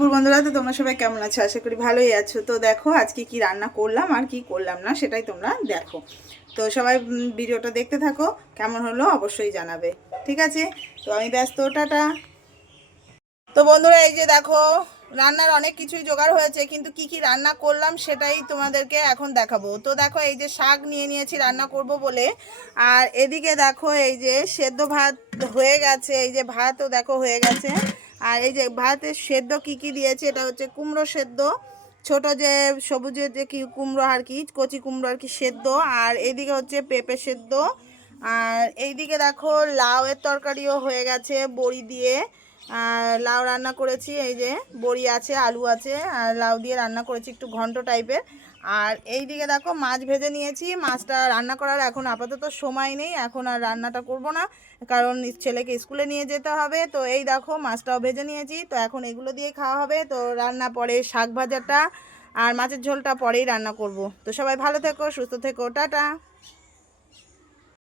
দুপুর বন্ধুরা, তো তোমরা সবাই কেমন আছো? আশা করি ভালোই আছো। তো দেখো আজকে কি রান্না করলাম আর কি করলাম না সেটাই তোমরা দেখো। তো সবাই ভিডিওটা দেখতে থাকো, কেমন হলো অবশ্যই জানাবে। ঠিক আছে, তো আমি ব্যস্ত, টাটা। তো বন্ধুরা এই যে দেখো, রান্নার অনেক কিছুই জোগাড় হয়েছে, কিন্তু কি কি রান্না করলাম সেটাই তোমাদেরকে এখন দেখাবো। তো দেখো এই যে শাক নিয়ে নিয়েছি রান্না করব বলে, আর এদিকে দেখো এই যে সেদ্ধ ভাত হয়ে গেছে, এই যে ভাতও দেখো হয়ে গেছে। আর এই যে ভাতের সেদ্ধ কি কি দিয়েছি, এটা হচ্ছে কুমড়ো সেদ্ধ, ছোট যে সবুজের যে কি কুমড়ো আর কি, কচি কুমড়ো আর কি সেদ্ধ। আর এইদিকে হচ্ছে পেঁপে সেদ্ধ। আর এইদিকে দেখো লাউয়ের তরকারিও হয়ে গেছে বড়ি দিয়ে। আর লাউ রান্না করেছি, এই যে বড়ি আছে, আলু আছে, আর লাউ দিয়ে রান্না করেছি একটু ঘন্ট টাইপের। আর এই দিকে দেখো মাছ ভেজে নিয়েছি, মাছটা রান্না করার এখন আপাতত সময় নেই, এখন আর রান্নাটা করব না, কারণ ছেলেকে স্কুলে নিয়ে যেতে হবে। তো এই দেখো মাছটাও ভেজে নিয়েছি, তো এখন এগুলো দিয়ে খাওয়া হবে। তো রান্না পরে শাক ভাজাটা আর মাছের ঝোলটা পরেই রান্না করব। তো সবাই ভালো থেকো, সুস্থ থেকো, টাটা।